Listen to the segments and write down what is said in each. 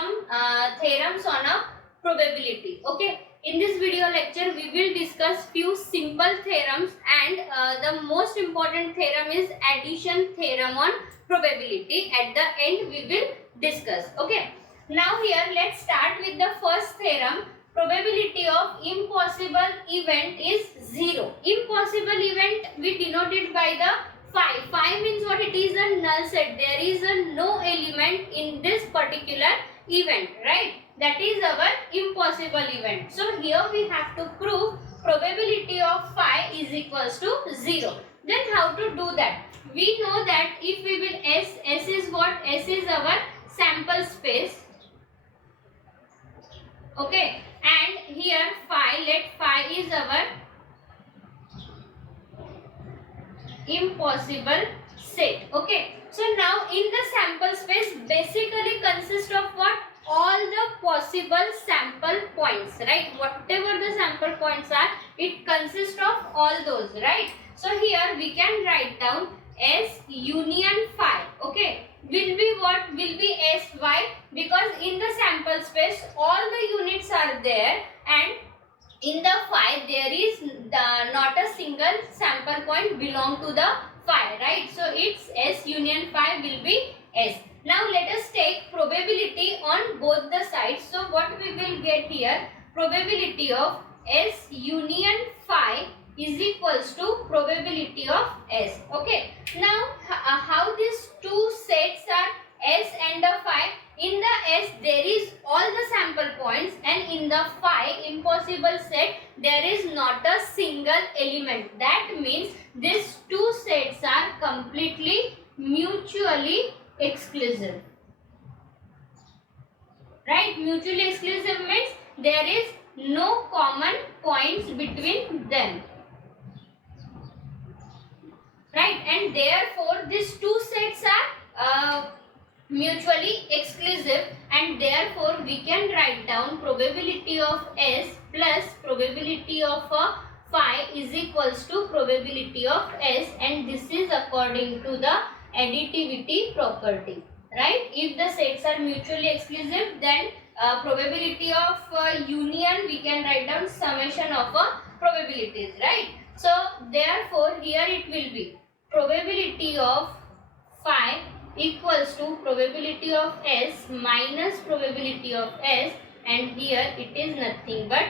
some theorems on a probability. Okay, in this video lecture we will discuss few simple theorems, and the most important theorem is addition theorem on probability. At the end we will discuss. Okay, now here let's start with the first theorem. Probability of impossible event is 0. Impossible event we denoted by the phi. Phi means what? It is a null set. There is a no element in this particular event, right? That is our impossible event. So here we have to prove probability of phi is equals to 0. Then how to do that? We know that if we will S is what? S is our sample space. Okay, and here phi, let phi is our impossible set. Okay, so now in the sample space basically consists of what? All the possible sample points, right? Whatever the sample points are, it consists of all those, right? So here we can write down S union phi. Okay, will be what? Will be S. Why? Because in the sample space all the units are there, and in the phi there is not a single sample point belong to the phi, right? So its S union phi will be S. Now let us take probability on both the sides. So what we will get here? Probability of S union phi is equals to probability of S. Okay. Now how these two sets are S and the phi? In the S there is all the sample points, and in the phi impossible set there is not a single element. That means these two sets are completely mutually exclusive. Right? Mutually exclusive means there is no common points between them. Right? And therefore these two sets are mutually exclusive, and therefore we can write down probability of S plus probability of phi is equals to probability of S, and this is according to the additivity property, right? If the sets are mutually exclusive, then probability of union we can write down summation of probabilities, right? So therefore here it will be probability of phi equals to probability of S minus probability of S, and here it is nothing but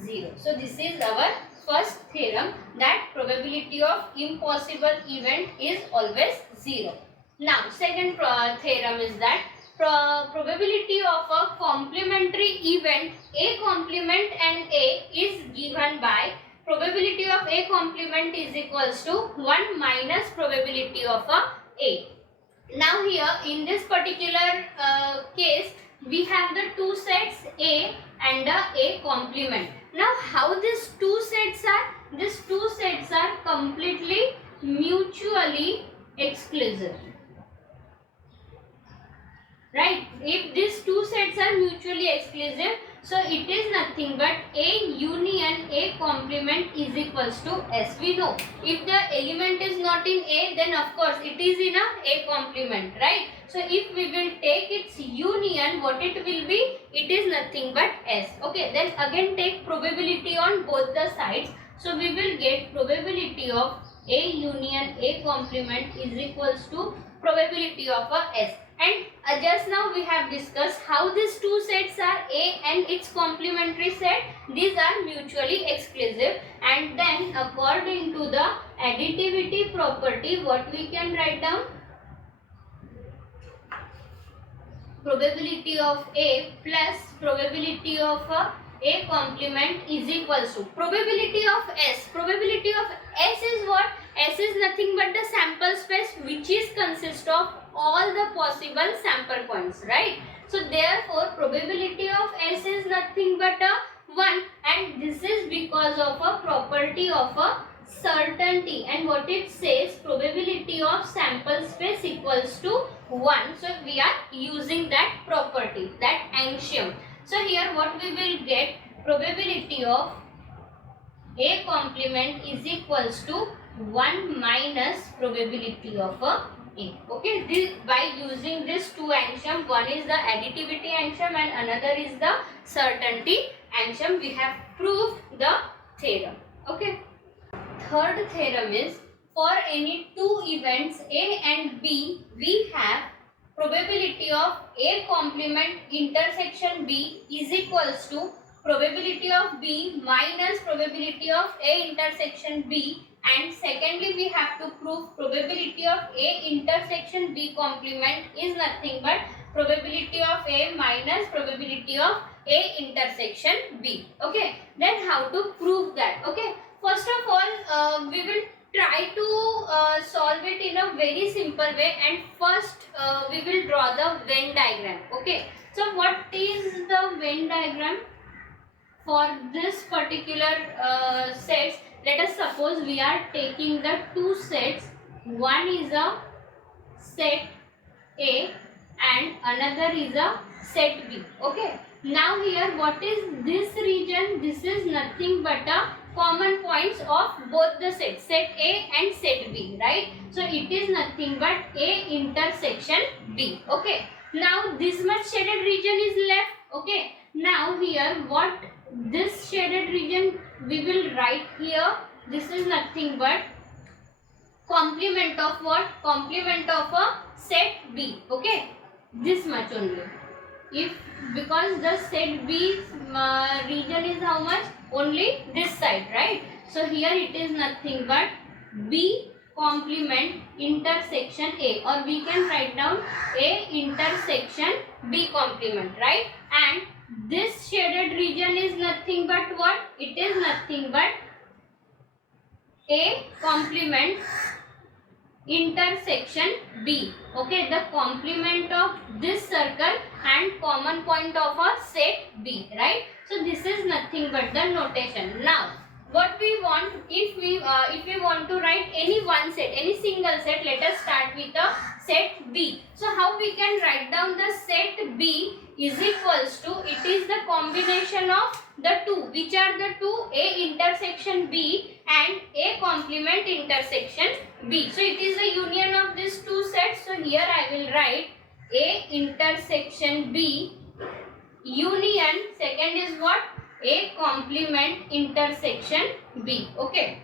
0. So this is our first theorem, that probability of impossible event is always 0. Now second theorem is that probability of a complementary event A complement and A is given by probability of A complement is equals to 1 minus probability of A. Now here in this particular case we have the two sets A and A complement. Now how these two sets are? These two sets are completely mutually exclusive. Right? If these two sets are mutually exclusive, so it is nothing but A union A complement is equals to S. We know if the element is not in A, then of course it is in A complement, right? So if we will take its union, what it will be? It is nothing but S. Okay, then again take probability on both the sides. So we will get probability of A union A complement is equals to probability of S. And just now we have discussed how these two sets are A and its complementary set. These are mutually exclusive, and then according to the additivity property, what we can write down? Probability of A plus probability of A complement is equals to probability of S. Probability of S is what? S is nothing but the sample space which is consist of all the possible sample points, right? So therefore probability of S is nothing but 1, and this is because of a property of a certainty, and what it says, probability of sample space equals to 1. So we are using that property, that axiom. So here what we will get, probability of A complement is equals to 1 minus probability of A. Okay, this, by using this two axiom, one is the additivity axiom and another is the certainty axiom, we have proved the theorem. Okay. Third theorem is, for any two events A and B, we have probability of A complement intersection B is equals to probability of B minus probability of A intersection B, and secondly we have to prove probability of A intersection B complement is nothing but probability of A minus probability of A intersection B. Okay, then how to prove that? Okay, first of all we will try to solve it in a very simple way, and first we will draw the Venn diagram. Okay, so what is the Venn diagram for this particular sets? Let us suppose we are taking the two sets, one is a set A and another is a set B. Okay, now here what is this region? This is nothing but a common points of both the sets, set A and set B, right? So it is nothing but A intersection B. Okay, now this much shaded region is left. Okay, now here what this shaded region we will write here, this is nothing but complement of what? Complement of a set B. Okay, this much only. If because the set B region is how much? Only this side, right? So here it is nothing but B complement intersection A, or we can write down A intersection B complement, right? And this shaded region is nothing but what? It is nothing but A complement intersection B. Okay, the complement of this circle and common point of a set B, right? So this is nothing but the notation. Now what we want, if we want to write any one set, any single set, let us start with a set B. So how we can write down the set B is equals to, it is the combination of the two, which are the two? A intersection B and A complement intersection B. So it is the union of these two sets. So here I will write A intersection B union, second is what? A complement intersection B. Okay,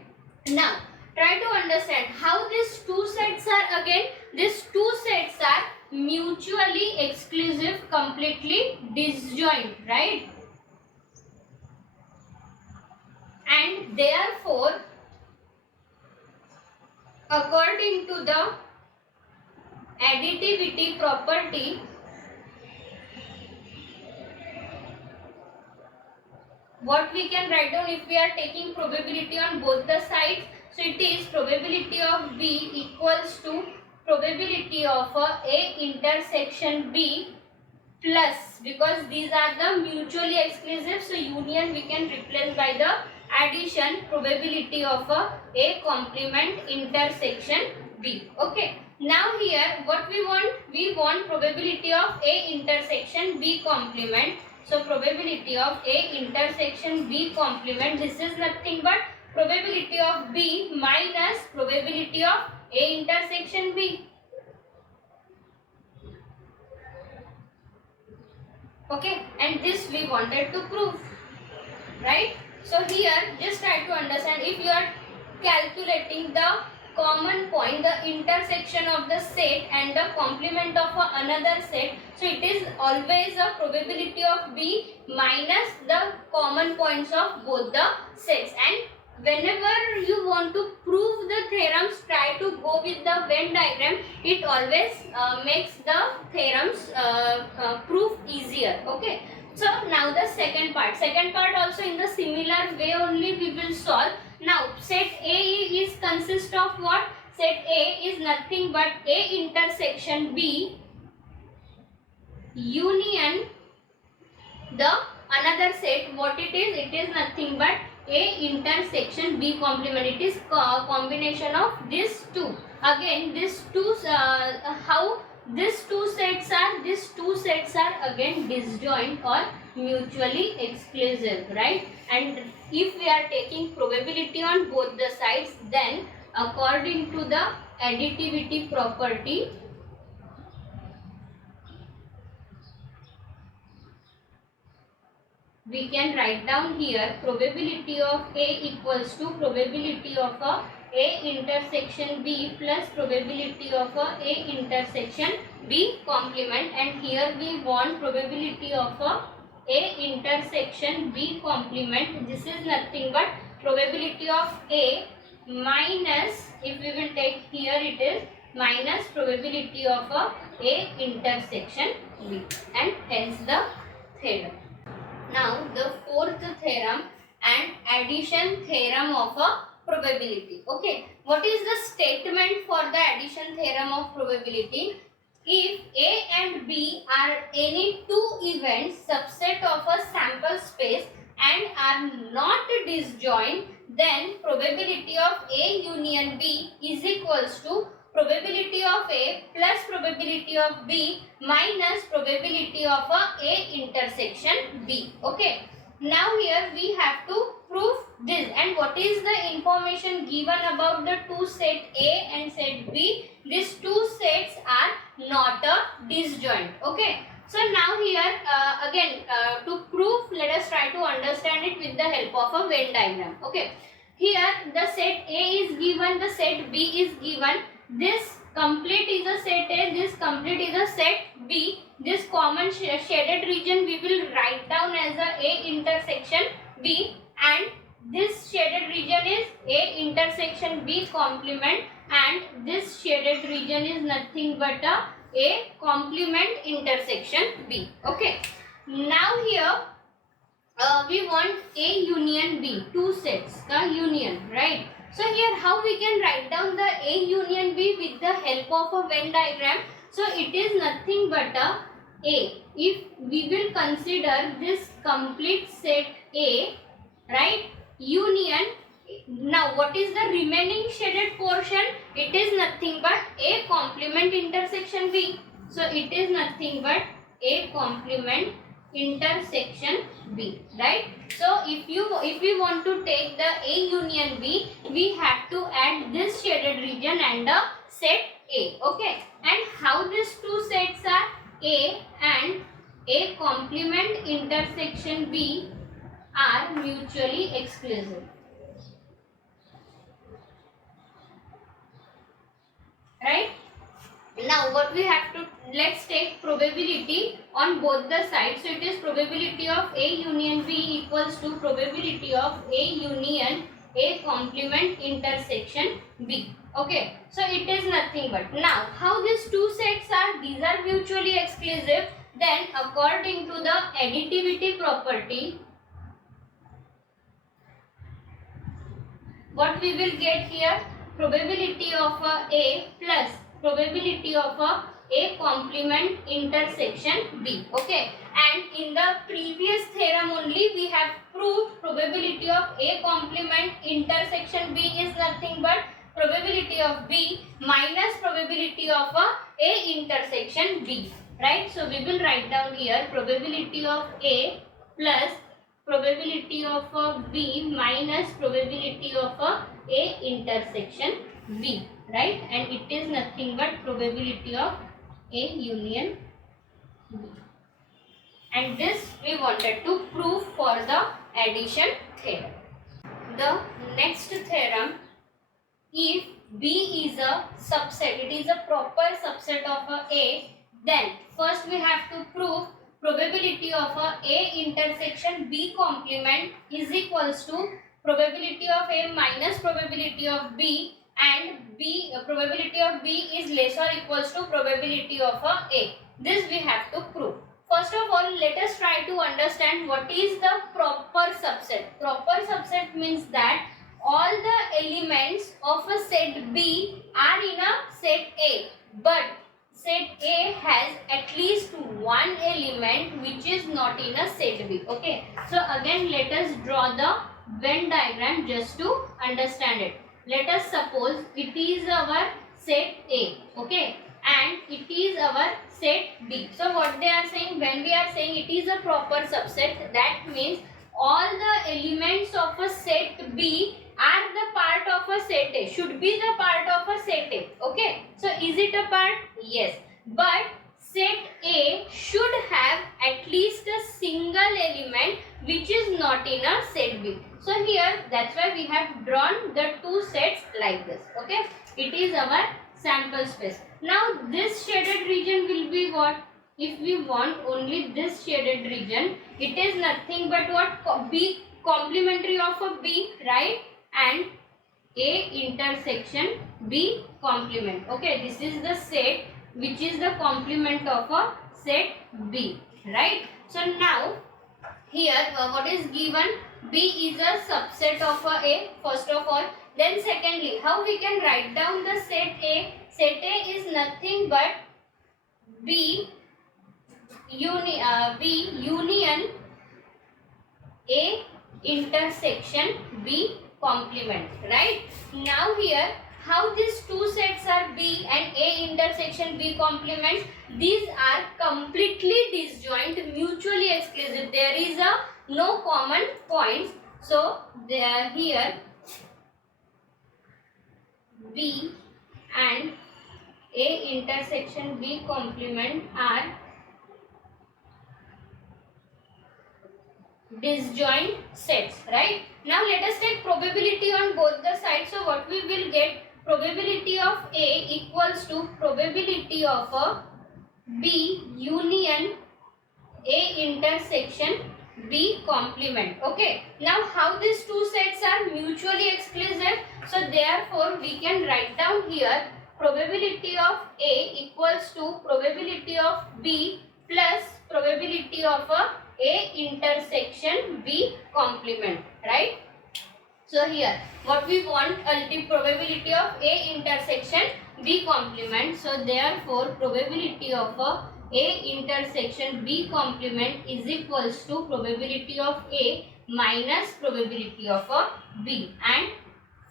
now try to understand how these two sets are. Again, these two sets are mutually exclusive, completely disjoint, right? And therefore, according to the additivity property, what we can write down, if we are taking probability on both the sides, so it is probability of B equals to probability of A intersection B plus, because these are the mutually exclusive, so union we can replace by the addition, probability of A complement intersection B. Okay, now here what we want? We want probability of A intersection B complement. So probability of A intersection B complement, this is nothing but probability of B minus probability of A intersection B. Okay, and this we wanted to prove, right? So here just try to understand, if you are calculating the common point, the intersection of the set and the complement of another set, so it is always a probability of B minus the common points of both the sets. And whenever you want to prove the theorems, try to go with the Venn diagram. It always makes the theorems proof easier. Okay, so now the second part also in the similar way only we will solve. Now set A is consist of what? Set A is nothing but A intersection B union the another set. What it is? It is nothing but A intersection B complement. It is combination of these two. Again these two, how these two sets are again disjoint or mutually exclusive, right? And if we are taking probability on both the sides, then according to the additivity property, we can write down here probability of A equals to probability of A intersection B plus probability of A intersection B complement, and here we want probability of A intersection B complement. This is nothing but probability of A minus, if we will take here it is minus probability of A intersection B, and hence the theorem. Now the fourth theorem and addition theorem of a probability. Okay, what is the statement for the addition theorem of probability? If A and B are any two events subset of a sample space and are not disjoint, then probability of A union B is equals to probability of A plus probability of B minus probability of A intersection B. Okay. Now here we have to prove this, and what is the information given about the two set A and set B? These two sets are not disjoint. Okay. So now here again to prove, let us try to understand it with the help of a Venn diagram. Okay. Here the set A is given, the set B is given. This complete is a set A, this complete is a set B. This common shaded region we will write down as A intersection B, and this shaded region is A intersection B complement, and this shaded region is nothing but A complement intersection B. Okay. Now here we want A union B, two sets ka union, right? So here how we can write down the A union B with the help of a Venn diagram? So it is nothing but A. If we will consider this complete set A, right, union, now what is the remaining shaded portion? It is nothing but A complement intersection B. So it is nothing but A complement intersection B, right? So if we want to take the A union B, we have to add this shaded region and the set A. Okay, and how these two sets are A and A complement intersection B are mutually exclusive, right? Now what we have to, let's take probability on both the sides. So it is probability of A union B equals to probability of A union A complement intersection B. Okay, so it is nothing but, now how these two sets are, these are mutually exclusive, then according to the additivity property, what we will get here, probability of A plus probability of A complement intersection B. Okay, and in the previous theorem only we have proved probability of A complement intersection B is nothing but probability of B minus probability of A intersection B, right? So we will write down here probability of A plus probability of B minus probability of A intersection B, right? And it is nothing but probability of A union B. And this we wanted to prove for the addition theorem. The next theorem, if B is a subset, it is a proper subset of A, then first we have to prove probability of A intersection B complement is equals to probability of A minus probability of B, and probability of B is less or equals to probability of A. This we have to prove. First of all, let us try to understand what is the proper subset. Proper subset means that all the elements of a set B are in a set A, but set A has at least one element which is not in a set B. Okay, so again let us draw the Venn diagram just to understand it. Let us suppose it is our set A, okay, and it is our set B. So what they are saying, when we are saying it is a proper subset, that means all the elements of a set B are the part of a set A, should be the part of a set A. Okay, so is it a part? Yes, but set A should have at least a single element which is not in a set B. So here, that's why we have drawn the two sets like this. Okay, it is our sample space. Now this shaded region will be what? If we want only this shaded region, it is nothing but what? B complementary of a B, right? And A intersection B complement. Okay, this is the set which is the complement of a set B, right? So now here what is given? B is a subset of a first of all. Then secondly, how we can write down the set A? Set A is nothing but B union A intersection B complement, right? Now here, how these two sets are B and A intersection B complement? These are completely disjoint, mutually exclusive. There is a no common points. So there here B and A intersection B complement are disjoint sets, right? Now let us take probability on both the sides. So what we will get? Probability of A equals to probability of a B union A intersection B complement. Okay. Now how these two sets are mutually exclusive? So therefore we can write down here probability of A equals to probability of B plus probability of A intersection B complement, right? So here what we want, ultimate probability of A intersection B complement. So therefore probability of A intersection B complement is equals to probability of A minus probability of B, and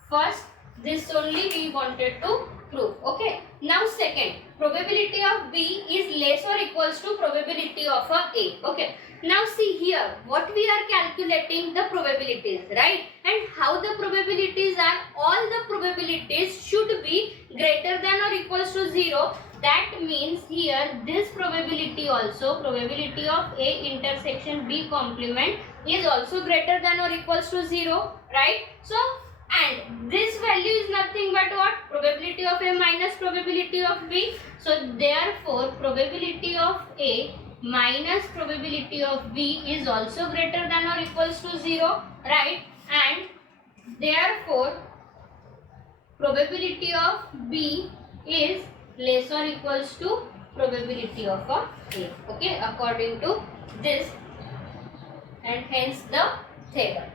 first this only we wanted to prove. Okay. Now second, probability of B is less or equals to probability of A. Okay. Now see here, what we are calculating the probabilities, right? And how the probabilities are, all the probabilities should be greater than or equals to 0. That means here this probability also, probability of A intersection B complement is also greater than or equals to 0, right? So, and this value is nothing but what? Probability of A minus probability of B. So therefore probability of A minus probability of B is also greater than or equals to 0, right? And therefore probability of B is less or equals to probability of A. Okay, according to this, and hence the theorem.